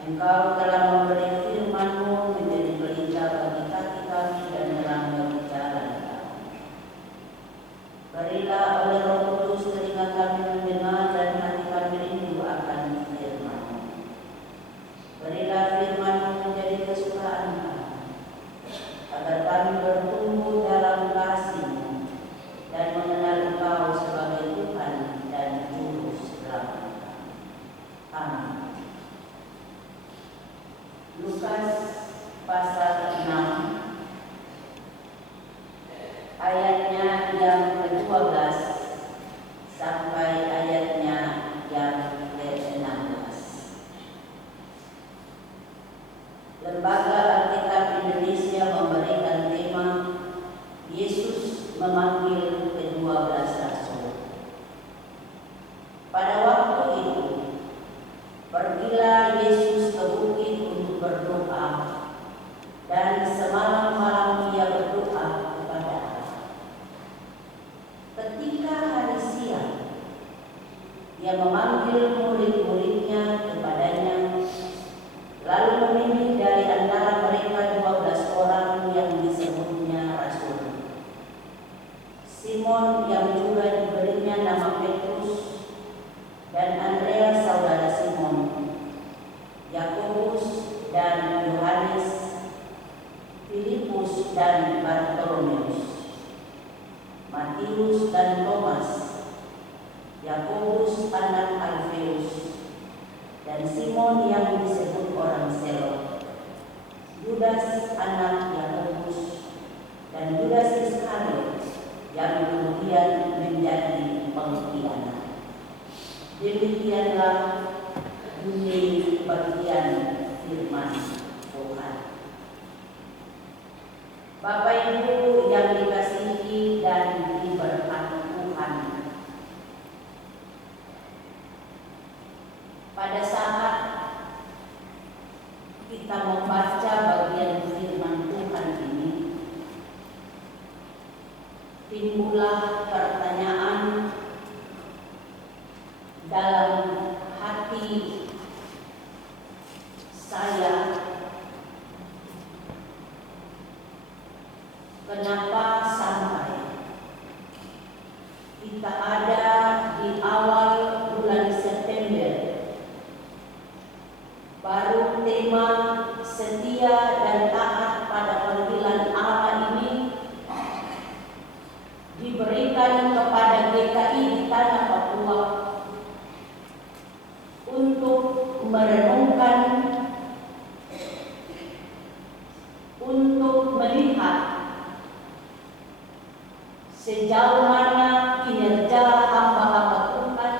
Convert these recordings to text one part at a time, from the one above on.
Engkau telah memberi firman-Mu menjadi pelita bagi kaki kami dan terang bagi jalan kami. Berilah oleh Roh Kudus telinga kami mendengar dan hati kami rindu akan firman-Mu. Berilah firman-Mu menjadi kesukaan kami, agar kami bertumbuh dalam kasih-Mu dan mengenal Engkau sebagai Tuhan dan Juru Selamat kami. Amin. Lukas pasal 6 ayatnya yang ke-12 sampai ayatnya yang ke-16. Lembaga Alkitab Indonesia memberikan tema Yesus memanggil ke-12 rasul. Pada waktu itu, pergilah Yesus ke bukit untuk berdoa, dan semalam-malam ia berdoa kepada Allah. Ketika hari siang, ia memanggil murid-muridnya kepadanya, lalu memilih dari antara mereka 12 orang yang disebutnya rasul. Simon yang juga diberinya nama Petrus, dan Andreas saudara Simon, Yakobus dan Yohanes, Filipus dan Bartolomeus, Matius dan Thomas, Yakobus anak Alfeus, dan Simon yang disebut orang Selot, Yudas anak Yakobus, dan Yudas Iskariot yang kemudian menjadi pengkhianat. Demikianlah bunyi bagian firman Tuhan. Bapak Ibu yang dikasihi dan diberkati Tuhan, pada saat kita membaca bagian firman Tuhan ini, timbullah pertanyaan dalam hati saya, kenapa sampai kita ada di awal bulan September baru tema setia dan taat pada panggilan Allah ini diberikan kepada GKI di Tanah Papua untuk merenungkan, untuk melihat sejauh mana kinerja hamba-hamba Tuhan,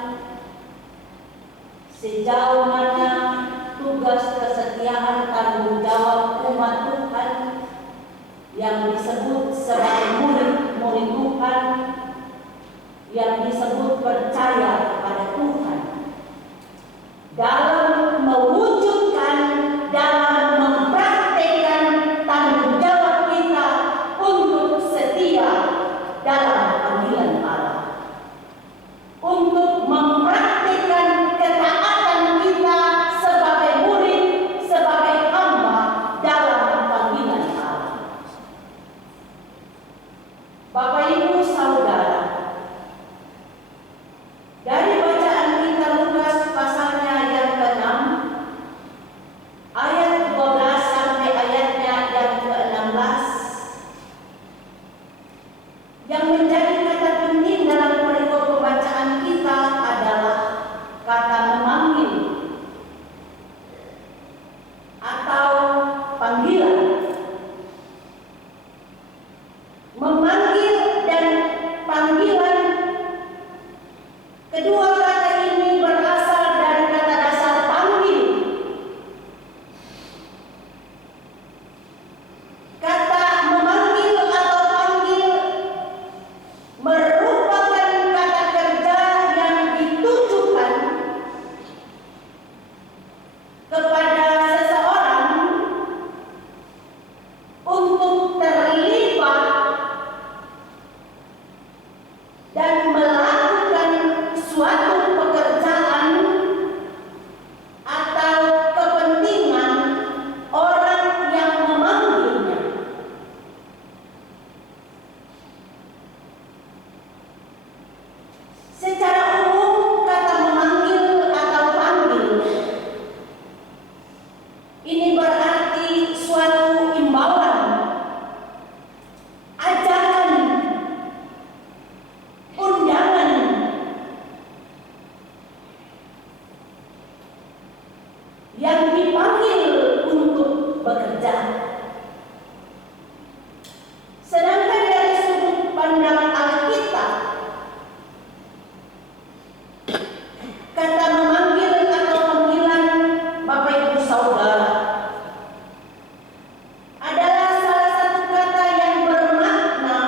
sejauh mana tugas kesetiaan tanggung jawab umat Tuhan yang disebut sebagai murid-murid Tuhan, yang disebut percaya kepada Tuhan, dalam mewujudkan yang dipanggil untuk bekerja. Sedangkan dari sudut pandang Alkitab, kata memanggil atau panggilan Bapak Ibu Saudara adalah salah satu kata yang bermakna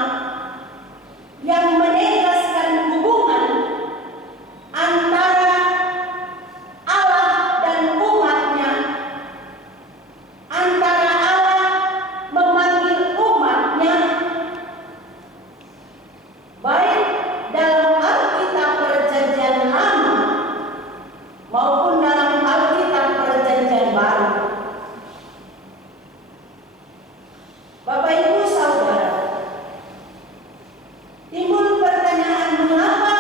yang menegaskan hubungan antara Allah dan umatnya, antara Allah memanggil umatnya, baik dalam Alkitab Perjanjian Lama maupun dalam Alkitab Perjanjian Baru. Bapak Ibu Saudara, timbul pertanyaan mengapa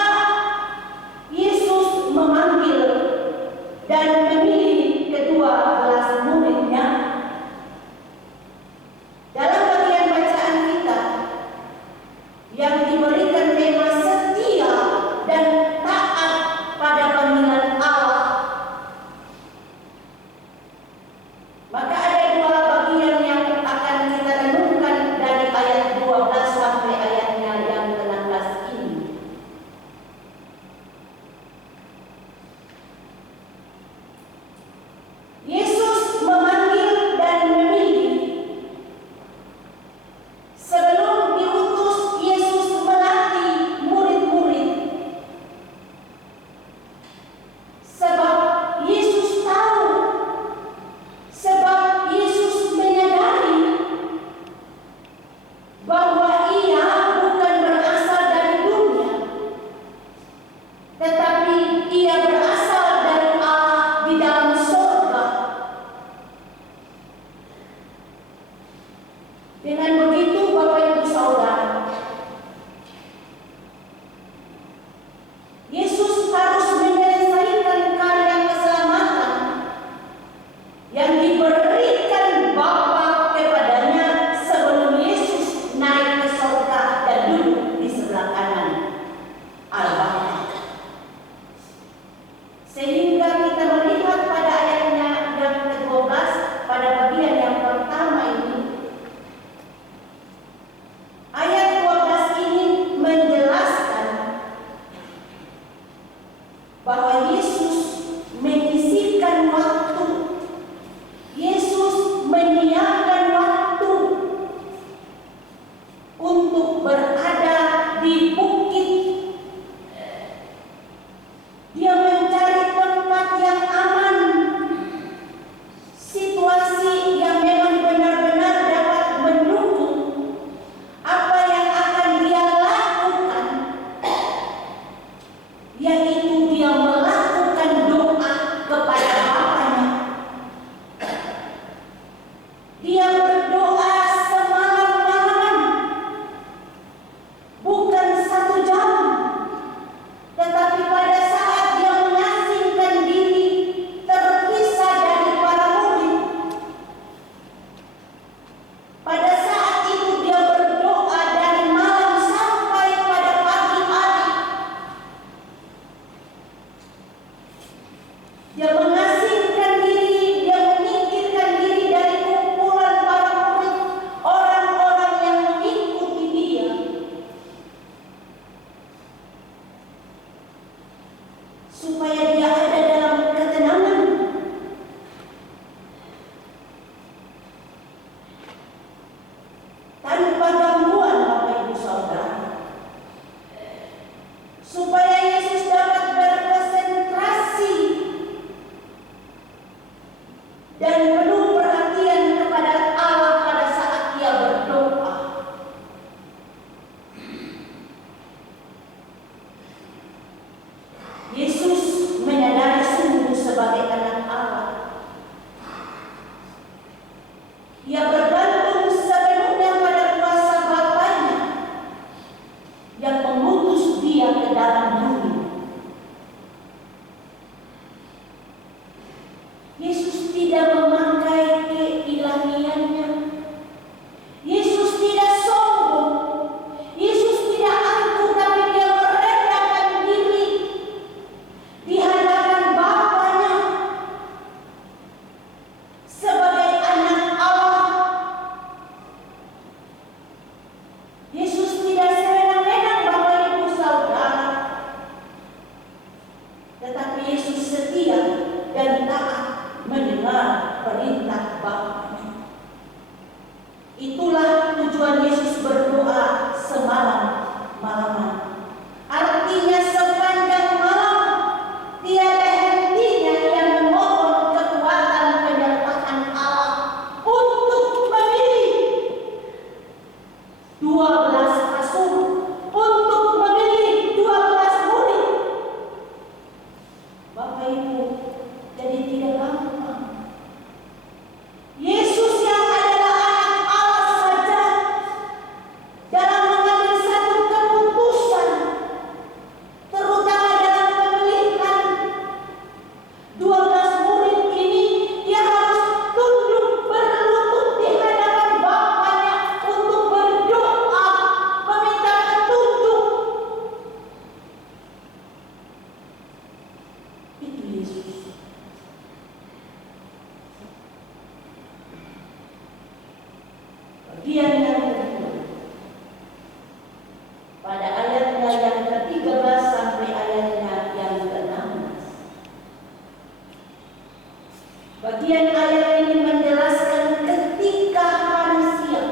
Yesus memanggil dan memilih kedua belas muridnya. Dalam bagian bacaan kita yang diberikan tema setia dan taat pada panggilan Allah, maka ada dua bagian yang akan kita renungkan dari ayat 12 sampai ayatnya yang ke-16 ini. Yesus memanggil dan memilih. Sebelum diutus, Yesus melatih murid-murid. Sebab Yesus tahu, sebab Yesus menyadari bahwa Ia bukan berasal dari dunia, tetapi Ia berasal dari Allah di dalam surga. Dengan begitu, Bapak Ibu Saudara, Yesus harus menyelesaikan karya keselamatan yang diberikan Bapa kepadanya sebelum Yesus naik ke surga dan duduk di sebelah kanan Allah. Sehingga kita melihat pada ayatnya yang ke-12 pada bagian yang pertama ini, ayat 12 ini menjelaskan bahwa Yesus menyisihkan waktu, Yesus menyiapkan waktu untuk berada di bukit. Dia mencari tempat yang aman, situasi yang memang benar-benar dapat mendukung apa yang akan dia lakukan, yaitu dia melakukan doa kepada Bapanya. Dia berdoa semalam-malaman, bukan 1 jam, tetapi pada saat dia mengasingkan diri terpisah dari para murid, pada saat itu dia berdoa dari malam sampai pada pagi hari. Dia mengasingkan diri, dia menyingkirkan diri dari kumpulan para murid, orang-orang yang mengikuti dia. Supaya dia ada dalam ketenangan. Tanpa gangguan, Bapak Ibu Saudara. Supaya Yesus dapat berkonsentrasi dan penuh perhatian kepada Allah pada saat dia berdoa. Yesus menyadari sungguh sebagai anak Allah. Ia bergantung sepenuhnya pada kuasa Bapanya yang mengutus dia ke dalam dunia. Yesus tidak memakai keilahiannya. Yesus tidak sombong. Yesus tidak angkuh, tapi dia merendahkan diri di hadapan Bapanya. mendengar perintah Bapa. Itulah tujuan Yesus berdoa semalam malaman. Artinya sepanjang malam tiada hentinya ia memohon kekuatan penyertaan Allah untuk memilih 12 rasul, untuk memilih 12 murid. Bapak Ibu, jadi tidak gampang. Yesus yang adalah anak Allah saja dalam mengambil satu keputusan, terutama dalam pemilihan 12 murid ini, dia harus tunduk berlutut di hadapan Bapaknya untuk berdoa, meminta petunjuk. Itu Yesus. Bagian yang kedua, pada ayatnya yang ke-13 sampai ayatnya yang ke-16. Bagian ayat ini menjelaskan ketika hari siang,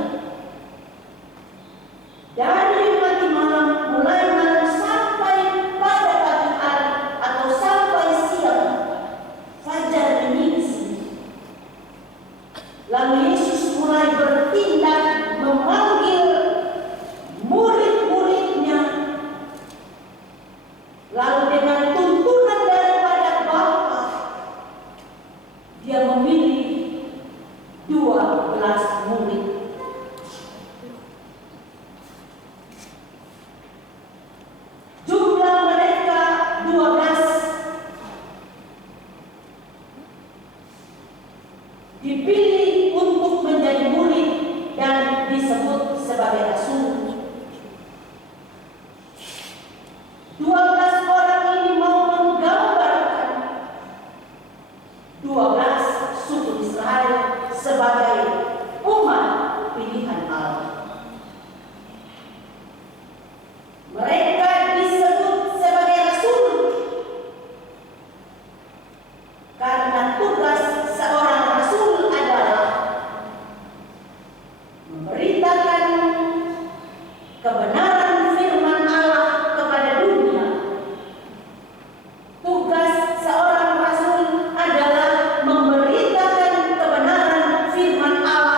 dari pagi malam, mulai malam sampai pada pagi hari atau sampai siang, fajar menyingsing. Lalu Yesus mulai bertindak memanggil murid-muridnya. Lalu dengan tuntunan daripada Bapa, dia memilih 12 murid. Jumlah mereka 12. Dipilih untuk menjadi murid dan disebut sebagai rasul. 12 orang ini mau menggambarkan 12 suku Israel sebagai umat pilihan Allah. Mereka disebut sebagai rasul karena tugas seorang rasul adalah memberitakan kebenaran firman Allah kepada dunia. Tugas seorang rasul adalah memberitakan kebenaran firman Allah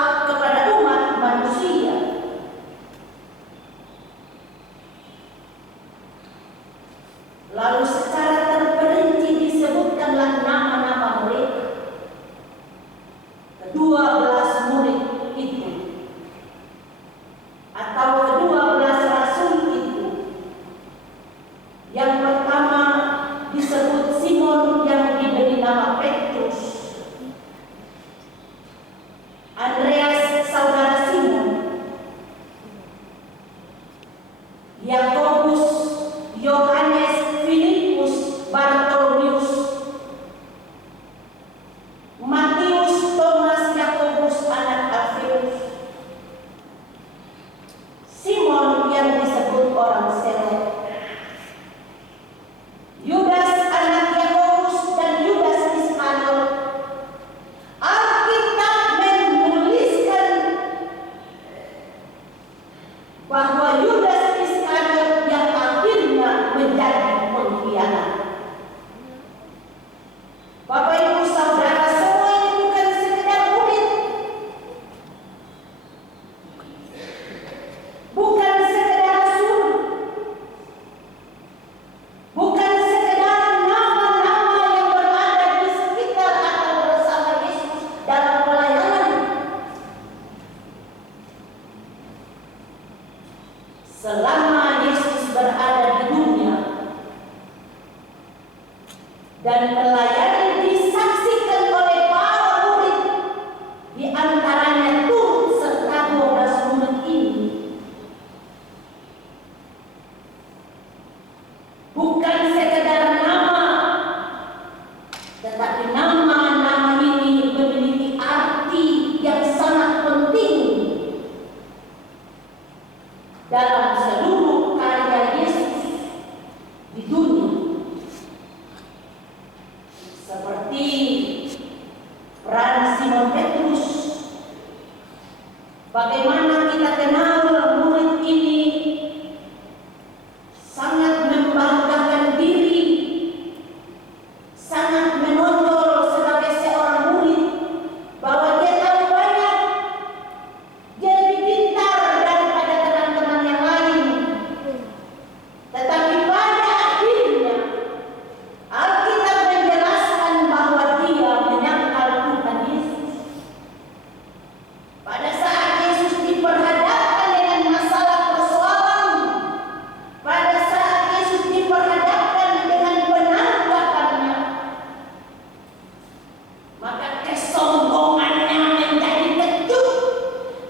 maka kesombongannya menjadi kecut,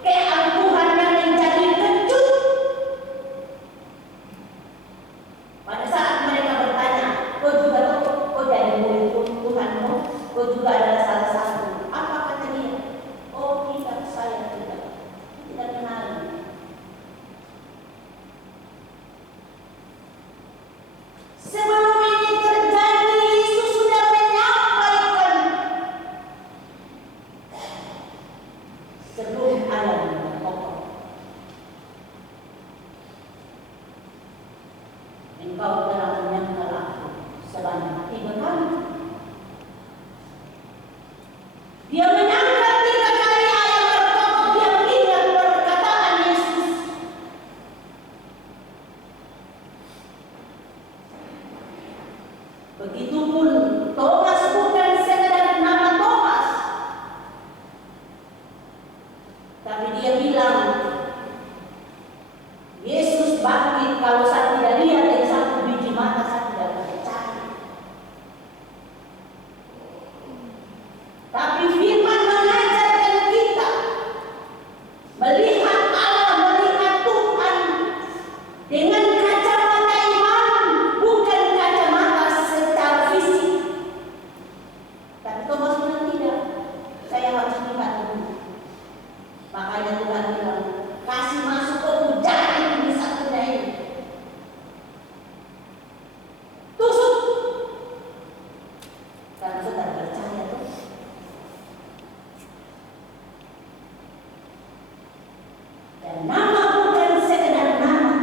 keangkuhannya menjadi kecut. Pada saat mereka bertanya, kau juga tahu, kau jadi murid Tuhanmu, kau juga adalah salah satu. Apa kata dia? Oh tidak, saya tidak kenal. Sebelum ini terjadi, Yesus sudah menyampaikan sebelum alam berkokok. Engkau telah menyangkal aku sebanyak 3 kali. Dia menyangkal 3 kali ayam berkokok. Dia ingat perkataan Yesus. Begitupun Thomas, bukan sekedar nama Thomas, tapi dia bilang Yesus bangkit. Kalau saya tidak lihat dari 1 biji mata, saya tidak percaya. Tapi firman mengajarkan kita melihat Allah, melihat Tuhan dengan kacamata iman, bukan kacamata secara fisik. Tapi Thomas bilang tidak, saya harus lihat dulu. Makanya Tuhan bilang, kasih masuk ke hujan ini satunya ini. Tusuk. Karena saudara percaya tuh. Dan nama bukan sekedar nama.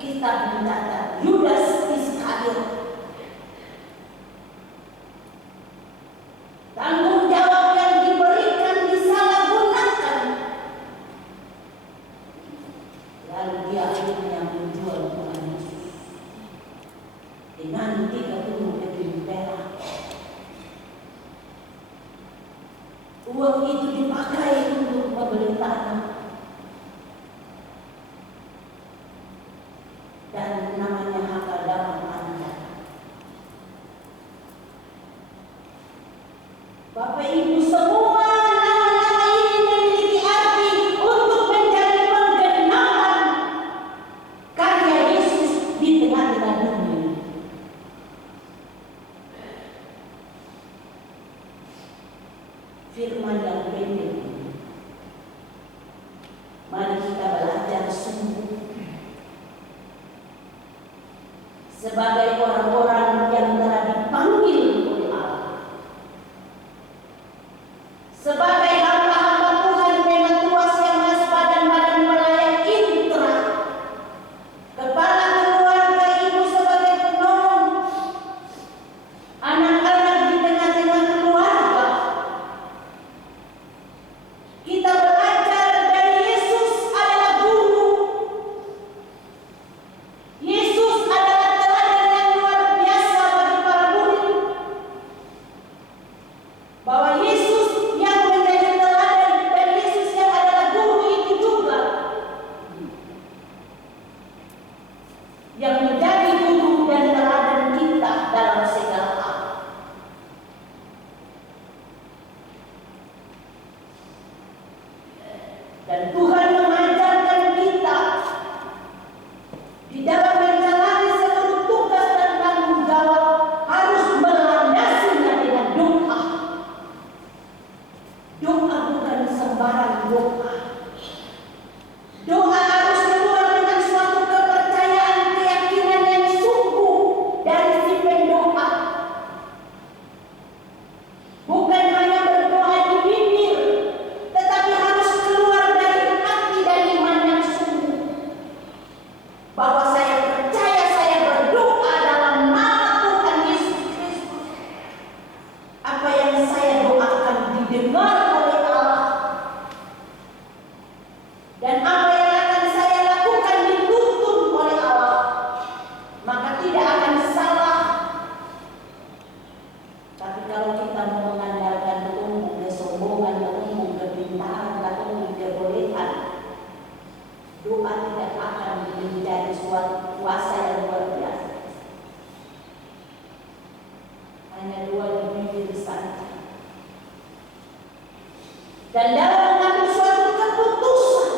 Kita mencatat Yudas Iskariot. Tanggung jawab yang diberikan disalahgunakan. Lalu dia akhirnya menjual Tuhan Yesus dengan 30 keping perak. Uang itu dipakai untuk membeli tanah. Dan namanya hakal dalam Anda. Bapak Ibu, semua nama-nama ini memiliki arti untuk menjadi penggenapan karya Yesus di tengah-tengah dunia. Firman yang pendek, mari kita belajar sungguh sebagai orang-orang yang telah dipanggil oleh Allah, sebagai hamba-hamba Tuhan dengan tuas yang waspada, badan pelayan intra, kepala keluarga, ibu sebagai penolong, anak-anak di tengah-tengah keluarga. Kita belajar dari Yesus adalah guru. Yesus adalah teladan yang luar biasa bagi para murid. Bahwa Yesus yang menjadi teladan dan Yesus yang adalah guru itu juga yang menjadi guru dan teladan kita dalam segala hal. Dan Tuhan mengajarkan kita di dalam menjalani seluruh tugas dan tanggung jawab harus melandasinya dengan doa. Doa bukan sembarang doa. Doa harus keluar dengan suatu kepercayaan, keyakinan yang sungguh dari si pendoa. Bukan hanya berdoa di bibir, tetapi harus keluar dari hati dan iman yang sungguh. Bahwa saya percaya, saya berdoa dalam nama Tuhan Yesus Kristus. Apa yang saya doakan didengar oleh Allah. Dan apa yang akan saya lakukan dituntun oleh Allah. Maka tidak akan salah. Tapi kalau kita mau mengandalkan umum kesombongan, umum kepintaran, umum kebolehan, doa tidak akan menjadi suatu kuasa yang luar biasa. Hanya doa di bibir Dan dalam mengambil suatu keputusan,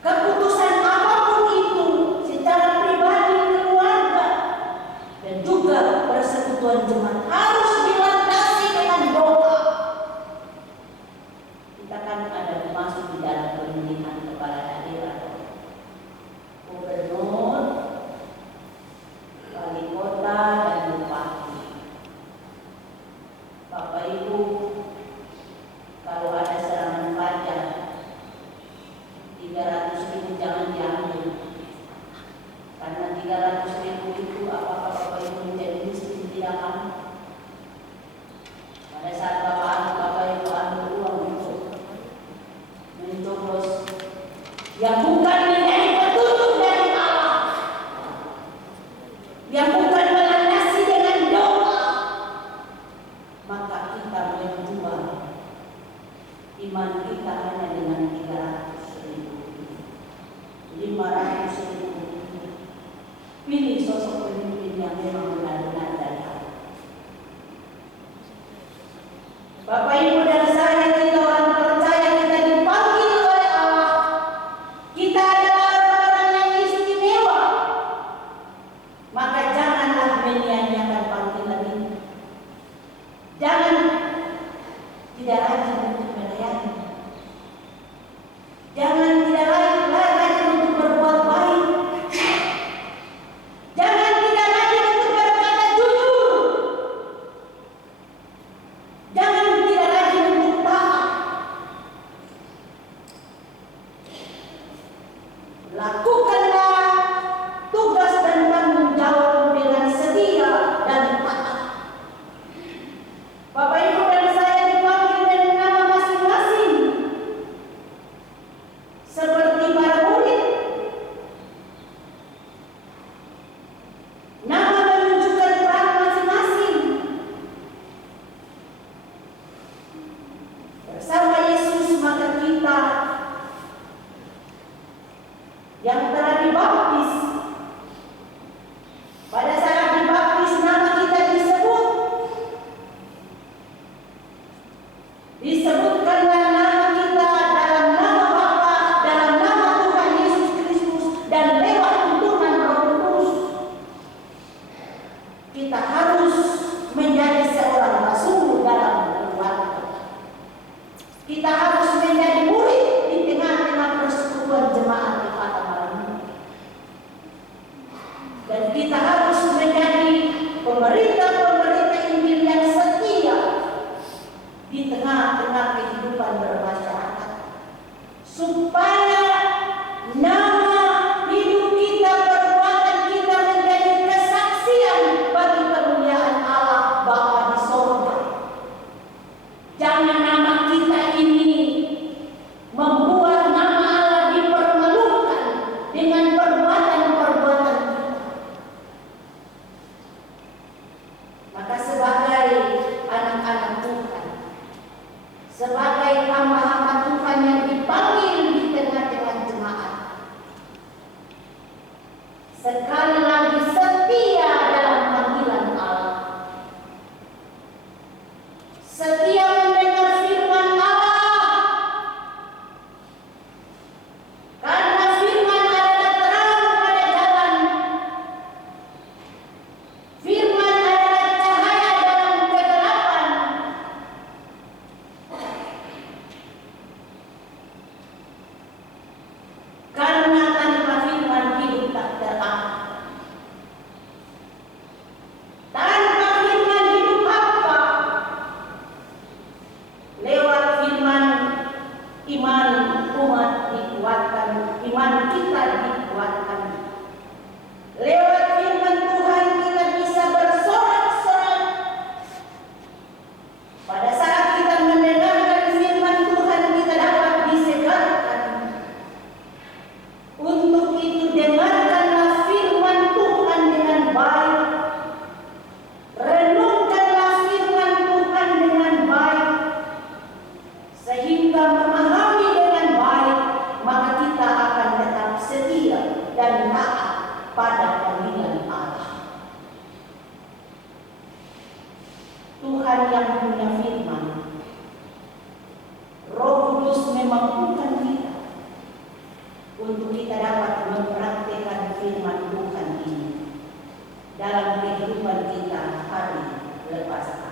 keputusan apapun itu, secara pribadi, keluarga, dan juga persekutuan jemaat harus dilandasi dengan doa. Kita kan ada masuk di dalam pemilihan kepala daerah, gubernur, wali kota, dan bupati. Bapak Ibu, kalau ada serangan pajak 300.000 jangan diambil, karena 300.000 itu apakah Bapak Ibu menjadi miskin? Tidak kan? Pada saat Bapak Ibu ambil uang itu mencoblos yang bukan menjadi petunjuk dari Allah, yang bukan melandasi dengan doa, maka kita menjual iman kita hanya dengan 300.000, 500.000. Pilih sosok pemimpin yang memang benar-benar dari Allah. Bapak Ibu dan saya, kita orang percaya, kita dipanggil oleh Allah. Kita adalah orang-orang yang istimewa. Maka janganlah menyia-nyiakan panggilan ini. Jangan tidak rajin untuk melayani. Jangan tidak rajin untuk berbuat baik. Jangan tidak rajin untuk berkata jujur. Jangan tidak rajin untuk taat. Lakukanlah tugas dan tanggung jawab dengan setia dan taat. Bapak Ibu dan saya dipanggil dengan nama masing-masing, seperti para murid. Nama menunjukkan peran masing-masing. Bersama Yesus, maka kita yang telah dibaptis, pada saat dibaptis nama kita disebutkanlah nama kita dalam nama Bapa, dalam nama Tuhan Yesus Kristus, dan lewat tuntunan Roh Kudus. Kita harus menjadi seorang rasul dalam keluarga. Kita harus menjadi murid di tengah-tengah persekutuan jemaat di kota malam ini. Dan kita harus menjadi pemerintah-pemerintah Injil yang setia di tengah-tengah kehidupan bermasyarakat, supaya nama hidup kita, perbuatan kita menjadi kesaksian bagi kemuliaan Allah Bapa di sorga. Jangan nama kita ini membuat nama Allah dipermalukan dengan perbuatan-perbuatan kita. Maka sebagai anak-anak Tuhan, sebagai hamba-hamba Tuhan yang dipanggil di tengah-tengah jemaat, sekali lagi setia dalam panggilan Allah, setia mendengar firman Allah, karena firman adalah terang pada jalan, firman adalah cahaya dalam kegelapan. Karena tanpa firman hidup tak terang. Tanpa firman hidup apa? Lewat firman iman umat dikuatkan, iman kita dikuatkan. Lewat firman Tuhan kita bisa bersorak-sorak. Pada saat kita mendengarkan firman Tuhan, kita dapat disegarkan. Untuk itu dengarkanlah firman Tuhan dengan baik. Renungkanlah firman Tuhan dengan baik, sehingga memahami dengan baik, maka kita akan tetap setia dan taat pada panggilan Allah. Tuhan yang punya firman memampukan kita untuk kita dapat mempraktikkan firman Tuhan ini dalam kehidupan kita hari lepas hari.